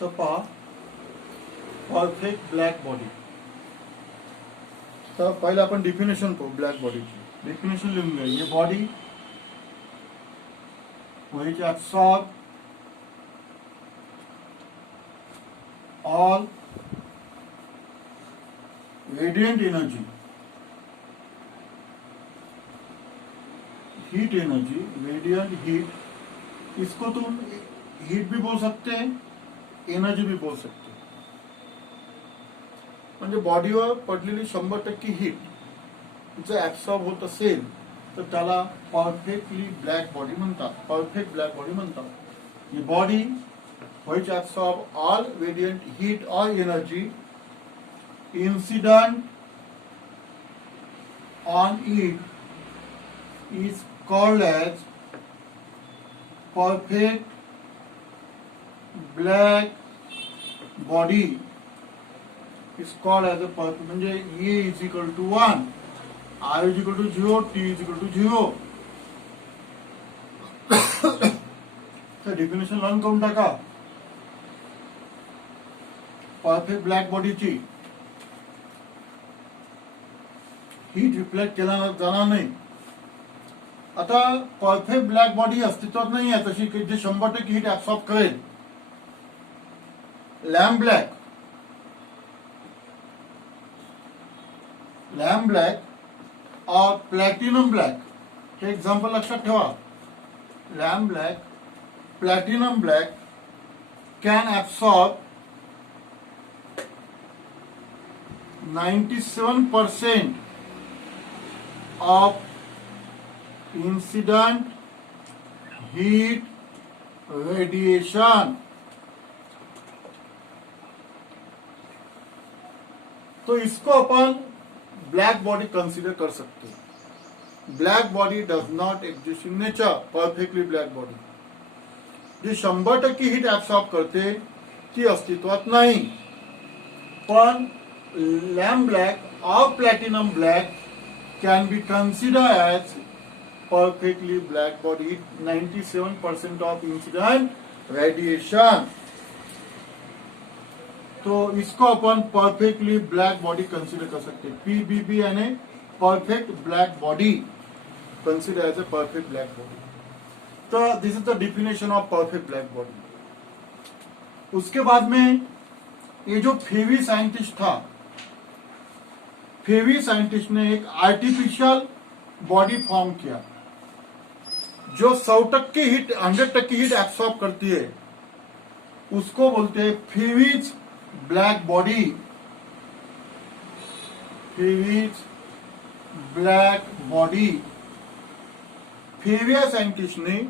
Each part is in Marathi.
तर पहा परफेक्ट ब्लॅक बॉडी. तर पहिले आपण डिफिनेशन पाहू ब्लॅक बॉडीची. डिफिनेशन लिहून घ्या. ये body which absorb all radiant energy, heat energy, radiant heat. इसको तुम हीट भी बोल सकते हैं, एनर्जी भी बोल सकते हैं. म्हणजे बॉडीवर पडलेली 100% हीट जर ऍब्सॉर्ब होत असेल तर त्याला परफेक्टली ब्लॅक बॉडी म्हणतात. परफेक्ट ब्लॅक बॉडी म्हणतात. ही body which absorb all radiant heat or energy incident on it is called as perfect black body. is called as a perfect. म्हणजे E is equal to 1, I is equal to 0, T is equal to 0. तर डेफिनेशन लर्न करून टाका परफेक्ट ब्लॅक बॉडीची. हीट रिफ्लेक्ट केला जाणार नाही. आता परफेक्ट ब्लॅक बॉडी अस्तित्वात नाही आहे तशी जे 100% हीट ऍब्सॉर्ब करेल. लॅम्प ब्लॅक, लॅम्प ब्लॅक और प्लॅटिनम ब्लॅक हे एक्झाम्पल लक्षात ठेवा. Lamp black, platinum black can absorb 97% of incident heat radiation. तो इसको अपन ब्लैक बॉडी कंसीडर कर सकते हैं. Black body does not exist in nature. Perfectly black body जी 100% हीट ऍब्सॉर्ब करते ती अस्तित्वात नाही. पण लॅम्प ब्लॅक और platinum black can be considered as perfectly black body. 97% of incident radiation. तो इसको अपन परफेक्टली ब्लैक बॉडी कंसिडर कर सकते हैं. PBB यानी perfect black body consider as a perfect black body. तो this is the definition of perfect black body. उसके बाद में ये जो फेवी साइंटिस्ट था, फेवी साइंटिस्ट ने एक आर्टिफिशियल बॉडी फॉर्म किया जो 100% हीट 100% हीट एब्सॉर्ब करती है. उसको बोलते हैं Ferry's black body. Ferry's black body. फेविया सायंटिस्टने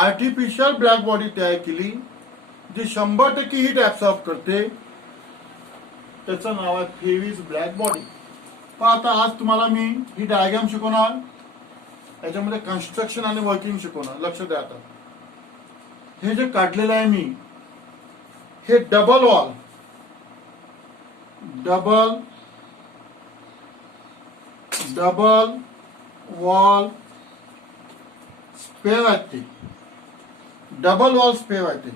आर्टिफिशियल ब्लॅक बॉडी तयार केली जी 100% हीट ऍब्सॉर्ब करते. त्याचं नाव आहे फेविज ब्लॅक बॉडी. पण आता आज तुम्हाला मी ही डायग्राम शिकवणार, याच्यामध्ये कन्स्ट्रक्शन आणि वर्किंग शिकवणार. लक्ष द्या. आता हे जे काढलेलं आहे मी, हे डबल वॉल स्पेअर आहेत. ते डबल वॉल स्पेअर आहे. ते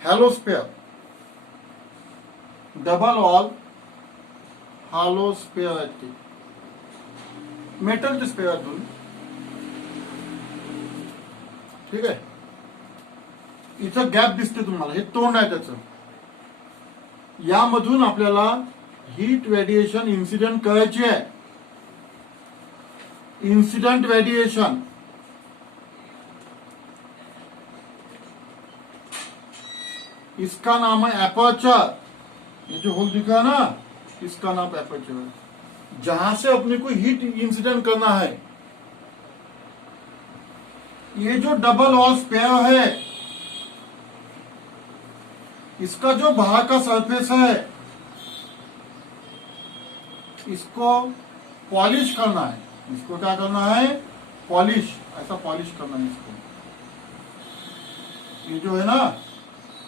hello spare, double wall hollow spare आहेत. ते मेटलचे स्पेअर आहेत. ठीक आहे. इथं गॅप दिसते तुम्हाला, हे तोंड आहे त्याचं. यामधून आपल्याला हीट रेडिएशन इन्सिडेंट करायची आहे. इंसिडेंट रेडिएशन इसका नाम है एपर्चर. ये जो होल दिखा ना, इसका नाम एपर्चर है. जहां से अपने को हीट इंसिडेंट करना है. ये जो डबल वॉल स्पेयर है, इसका जो बाहर का सरफेस है, इसको पॉलिश करना है. इसको क्या करना है? पॉलिश. ऐसा पॉलिश करना है इसको. ये जो है ना,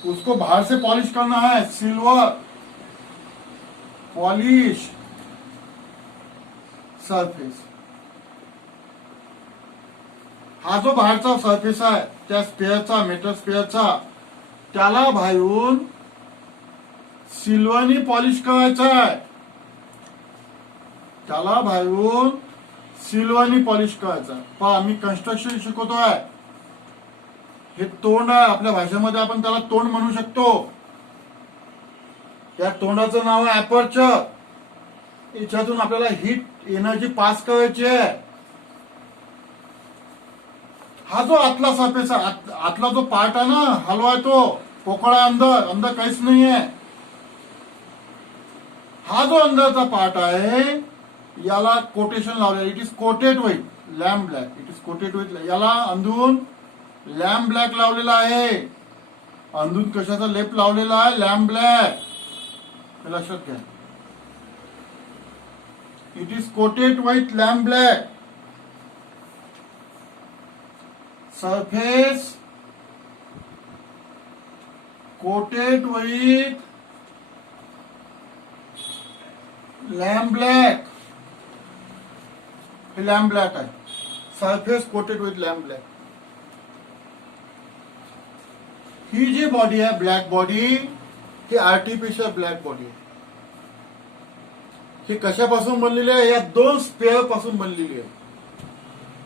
उसको बाहर से पॉलिश करना है. Silver polish surface. हा जो बाहेरचा सरफेस आहे त्या स्पेअरचा, मेटल स्पेअरचा, त्याला बाहेरून सिल्वरनी पॉलिश करायचं आहे. त्याला बाहेरून सिल्वरनी पॉलिश करायचं. पहा मी कन्स्ट्रक्शन शिकवतोय. हे तोंड आहे, आपल्या भाषेमध्ये आपण त्याला तोंड म्हणू शकतो. या तोंडाचं नाव आहे अपर्चर. याच्यातून आपल्याला हीट एनर्जी पास करायची आहे. हा जो आतला सरफेस आहे, आतला जो पार्ट आहे ना, हलवा तो पोकळा अंदर अंदर काहीच नाही आहे. हा जो अंदरचा पार्ट आहे याला कोटेशन लावलेलं. It is coated with lamp black. It is coated with, याला अंधून लॅम्प ब्लॅक लावलेला आहे. अंधून कशाचा लेप लावलेला आहे? Lamp black. लक्षात घ्या. It is coated with lamp black. Surface coated with lamp black. हे लॅम्प ब्लॅक आहे. Surface coated with lamp black. ही जी बॉडी आहे ब्लॅक बॉडी, ही आर्टिफिशियल ब्लॅक बॉडी आहे. ही कशापासून बनलेली आहे? या दोन स्पेअर पासून बनलेली आहे.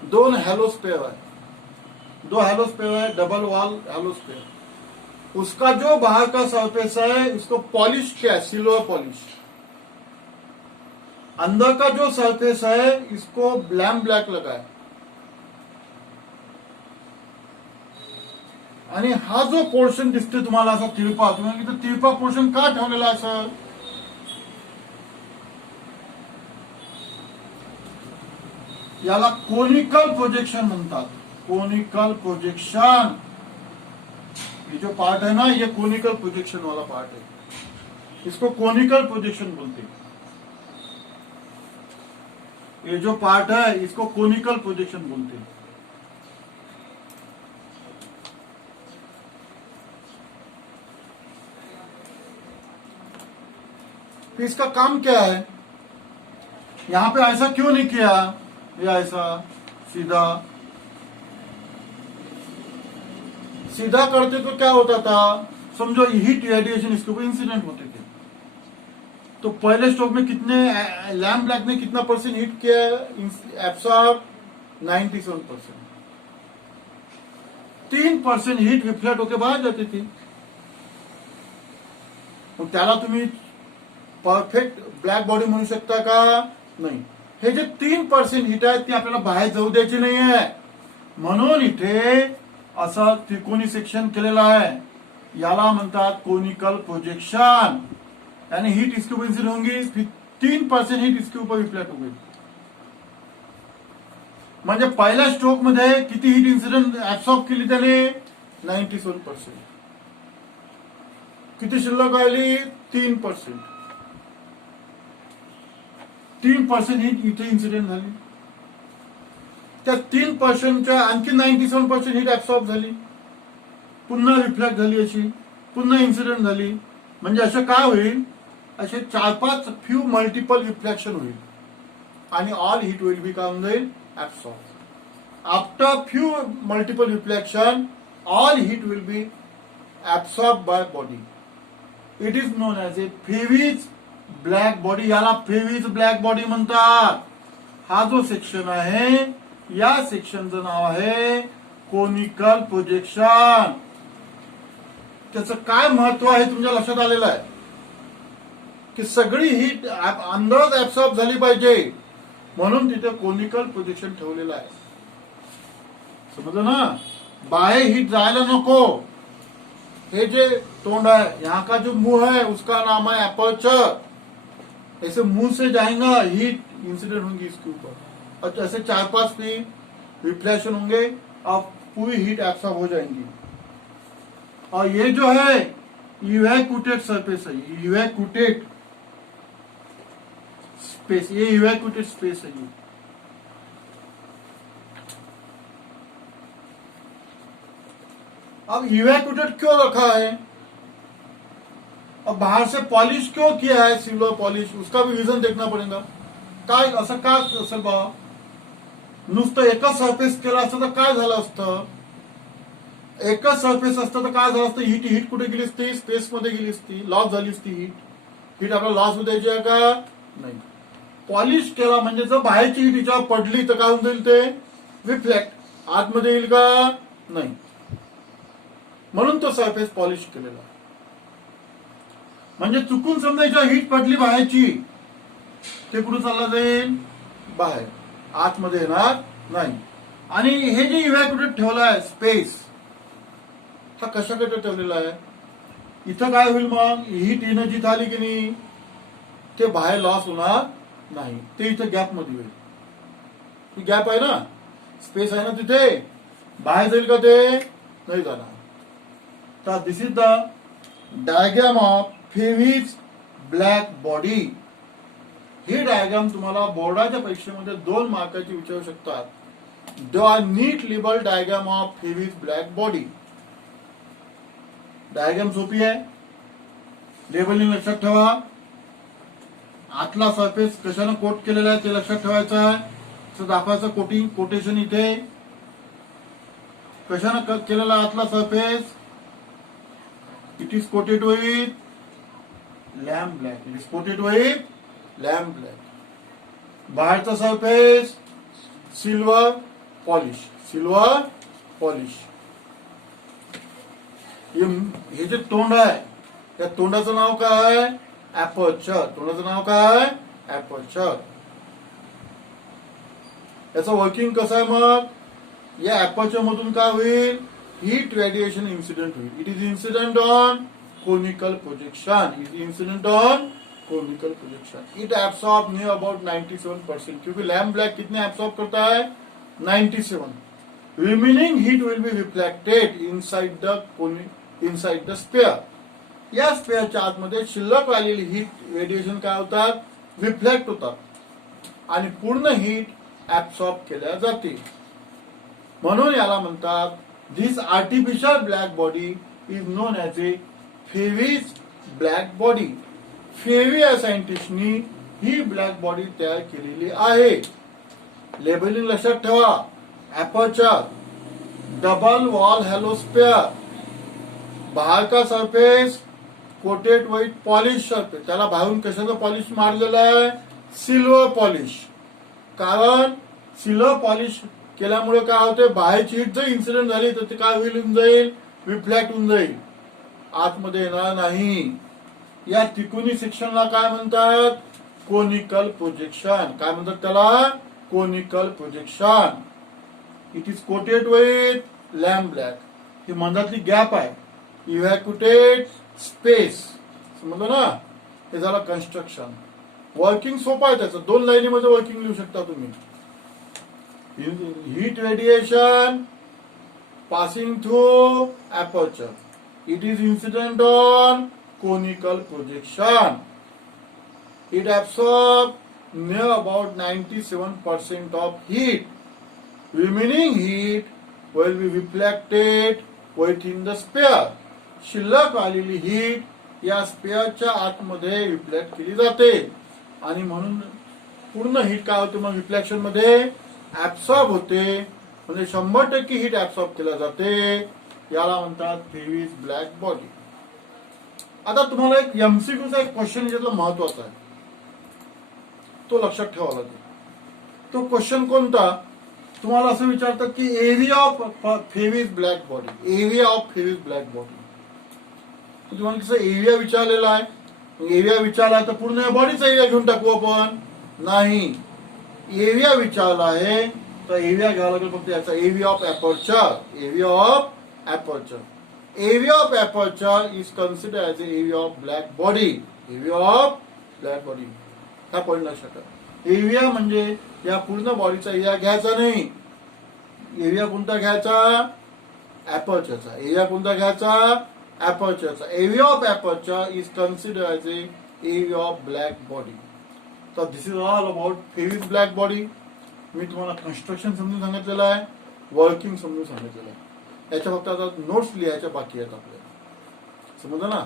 दोन हॅलो स्पेअर आहे. दो हॅलो स्पेअर है, डबल वॉल हॅलो स्पेअर. उसका जो बाहर का सरफेस है इसको पॉलिश किया है, सिल्वर पॉलिश. अंदर का जो सरफेस है इसको लैम्प ब्लॅक लगा है. आणि हा जो पोर्शन दिसते तुम्हाला असा तिरपा, तुम्ही इथं तिरपा पोर्शन का ठेवलेला असं? याला कोनिकल प्रोजेक्शन म्हणतात. Conical projection. ये जो पार्ट है ना, ये कोनिकल प्रोजेक्शन वाला पार्ट है. इसको कोनिकल प्रोजेक्शन बोलते हैं. ये जो पार्ट है इसको कोनिकल प्रोजेक्शन बोलते हैं. तो इसका काम क्या है? यहां पे ऐसा क्यों नहीं किया? ये ऐसा सीधा सीधा करते तो क्या होता था? समझो हीट रेडिएशन इसके ऊपर इंसिडेंट होते थे. तो पहले स्ट्रोक में कितने, लैम्प ब्लैक ने कितना परसेंट हीट किया? एब्सॉर्ब 97%. 3% हीट रिफ्लेक्ट होकर बाहर जाती थी. मग त्याला तुम्ही परफेक्ट ब्लॅक बॉडी म्हणू शकता का? नाही. हे जे 3% हीट आहे ती आपल्याला बाहेर जाऊ द्यायची नाही आहे. म्हणून इथे असं त्रिकोणी सेक्शन केलेलं आहे. याला म्हणतात कोनिकल प्रोजेक्शन. यानी हीट इसके ऊपर इंसिडेंट होंगी, 3% हीट इसके ऊपर रिफ्लेक्ट होगी. म्हणजे पहिल्या स्ट्रोक मध्ये किती हीट इन्सिडेंट ऍब्सॉर्ब केली त्याने? 97%. किती शिल्लक राहिली? 3%. 3% हीट इथे इन्सिडेंट झाली. त्या 3%च्या आणखी 97% हीट ऍब्सॉर्ब झाली, पुन्हा रिफ्लेक्ट झाली, अशी पुन्हा इन्सिडेंट झाली. म्हणजे असं काय होईल? असे 4-5 फ्यू मल्टिपल रिफ्लेक्शन होईल आणि ऑल हीट विल बी कम जाईल absorb. After few multiple reflection all heat will be absorb by body. It is known as a Ferry's black body. याला फेविज ब्लॅक बॉडी म्हणतात. हा जो सेक्शन आहे या सेक्शनचं नाव आहे कोनिकल प्रोजेक्शन. त्याचं काय महत्व आहे तुमच्या लक्षात आलेलं आहे की सगळी हीट अंदरच ऍब्सॉर्ब झाली पाहिजे, म्हणून तिथे कोनिकल प्रोजेक्शन ठेवलेलं आहे. समजलं ना? बाहेर हीट जायला नको. हे जे तोंड है, यहाँ का जो मुंह है उसका नाम है अपर्चर. ऐसे मुंह से जाएगा हीट इंसिडेंट होंगी इसके ऊपर, और ऐसे 4-5 भी रिफ्लेक्शन होंगे और पूरी हीट एब्सॉर्ब हो जाएंगी. और ये जो है इवैक्यूटेड सरफेस है, इवैक्यूटेड स्पेस, ये इवैक्यूटेड स्पेस है. ये अब इवैक्यूटेड क्यों रखा है? अब बाहर से पॉलिश क्यों किया है, सिल्वर पॉलिश? उसका भी रीजन देखना पड़ेगा. काय असं का असेल बा? नुसतं एकच सरफेस केला असतं तर काय झालं असतं? एकच सरफेस असतं तर काय झालं असतं, हीट कुठे गेली असती, स्पेस मध्ये गेली असती, लॉस झाली असती हीट आपल्याला लॉस मध्ये द्यायची आहे का नाही. पॉलिश केला म्हणजे जर बाहेरची हीट हिच्यावर पडली तर काय होऊन जाईल, ते रिफ्लेक्ट आतमध्ये येईल का नाही, म्हणून तो सरफेस पॉलिश केलेला. म्हणजे चुकून समजा याच्यावर हीट पडली बाहेरची, ते कुठे चालला जाईल, बाहेर, आतमध्ये येणार नाही. आणि हे जे इव्हॅक्युएटेड ठेवलं आहे स्पेस, हा कशाकडे ठेवलेला आहे, इथं काय होईल मग, हीट येणं जिथं आली की नाही ते बाहेर लॉस होणार नाही, ते इथं गॅप मध्ये होईल. ही गॅप आहे ना, स्पेस आहे ना तिथे, बाहेर जाईल का ते नाही जाणार. तर this is the diagram of Ferry's black body. ही डायग्राम तुम्हाला बोर्डाच्या परीक्षेमध्ये 2 मार्काची विचारू शकतात. The neat label diagram of Ferry's black body. Diagram सोपी आहे, लेबलिंग लक्षात ठेवा. आतला सरफेस कशाने कोट केलेला आहे ते लक्षात ठेवायचं आहे, असं दाखवायचं. कोटेशन इथे कशाने केलेला आतला surface, it is coated with lamp black, it is coated with lamp black. बाहेरचा surface silver polish, silver polish. हे जे तोंड आहे त्या तोंडाचं नाव काय, ॲपर्चर. तोंडाचं नाव काय, ॲपर्चर. याचं वर्किंग कसं आहे मग, या ॲपर्चर मधून काय होईल, हीट रेडिएशन इन्सिडेंट होईल. It is incident on conical projection, it is incident on conical projection. It absorb near about 97%, क्योंकि लैम्प ब्लैक कितने एब्सॉर्ब करता है, 97. Remaining heat will be reflected inside the spare. या स्पेअरच्या आतमध्ये शिल्लक राहिलेली हीट रेडिएशन काय होतात, रिफ्लेक्ट होतात आणि पूर्ण हीट ऍब्सॉर्ब केल्या जाते. म्हणून याला म्हणतात, this artificial black body is known as a Ferry's black body. Ferry या सायंटिस्टनी ही ब्लॅक बॉडी तयार केलेली आहे. लेबलिंग लक्षात ठेवा, aperture, double wall hello spare, बाहर का surface coated with polish surface. त्याला बाहेरून कशाचं पॉलिश मारलेलं आहे, सिल्वर पॉलिश. कारण सिल्वर पॉलिश केल्यामुळे काय होते, बाहेरची हीट जर इन्सिडेंट झाली तर ते काय होऊन जाईल, रिफ्लेक्ट होऊन जाईल, आतमध्ये येणार नाही. या त्रिकोणी सेक्शनला काय म्हणतात, कोनिकल प्रोजेक्शन. काय म्हणतात त्याला, conical projection. It is coated with lamp black. ही मधातली गॅप आहे, इव्हॅक्युटेड स्पेस. समजलं ना, हे झालं कन्स्ट्रक्शन. वर्किंग सोपं आहे त्याचं, 2 लाईनीमध्ये वर्किंग लिहू शकता तुम्ही. Heat radiation passing through aperture. It is incident on conical projection. It absorbs near about 97% of heat. Remaining heat will be reflected within the sphere. शिल्लक आलेली हीट या स्पेअरच्या आतमध्ये रिफ्लेक्ट केली जाते आणि म्हणून पूर्ण हीट काय होते, मग रिफ्लेक्शन मध्ये ऍब्सॉर्ब होते. म्हणजे 100% हीट ऍब्सॉर्ब केल्या जाते. याला म्हणतात फेव्हिज ब्लॅक बॉडी. आता तुम्हाला एक एमसीक्यूचा एक क्वेश्चन याच्यातला महत्वाचा आहे, तो लक्षात ठेवावा लागेल. तो क्वेश्चन कोणता, तुम्हाला असं विचारतात की area of Ferry's black body, area of Ferry's black body. तुम्हाला कसं एरिया विचारलेला आहे, एरिया विचारला तर पूर्ण बॉडीचा एरिया घेऊन टाकू आपण, नाही. एरिया विचारला आहे तर एरिया घ्यावा लागेल फक्त याचा, area of aperture. Area of aperture, area of aperture is consider as area of black body. Area of black body हा पॉइंट लक्षात ठेवा. एरिया म्हणजे या पूर्ण बॉडीचा एरिया घ्यायचा नाही. एरिया कोणता घ्यायचा, ॲपर्चरचा. एरिया कोणता घ्यायचा, ॲपर्चरचा. Area of aperture is consider as a area of black body. तर this is all about Ferry's black body. मी तुम्हाला कन्स्ट्रक्शन समजून सांगितलेलं आहे, वर्किंग समजून सांगितलेलं आहे. याच्या फक्त आता नोट्स लिहायच्या बाकी आहेत आपल्याला, समजलं ना.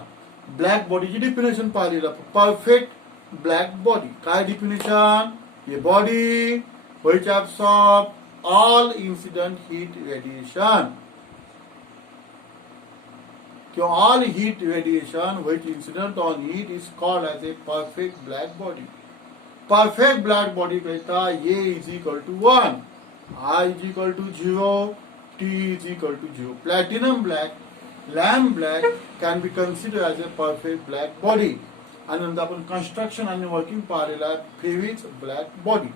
ब्लॅक बॉडीची डिफिनेशन पाहिलेलं, परफेक्ट ब्लॅक बॉडी. काय definition, a body which absorb all incident heat radiation. कि all heat radiation which incident on heat is called as a perfect black body. Perfect black body कहता A is equal to 1, I is equal to 0, T is equal to 0. Platinum black, lamp black can be considered as a perfect black body. आणि नंतर आपण कन्स्ट्रक्शन आणि वर्किंग पाहिलेला आहे फेविज ब्लॅक बॉडी.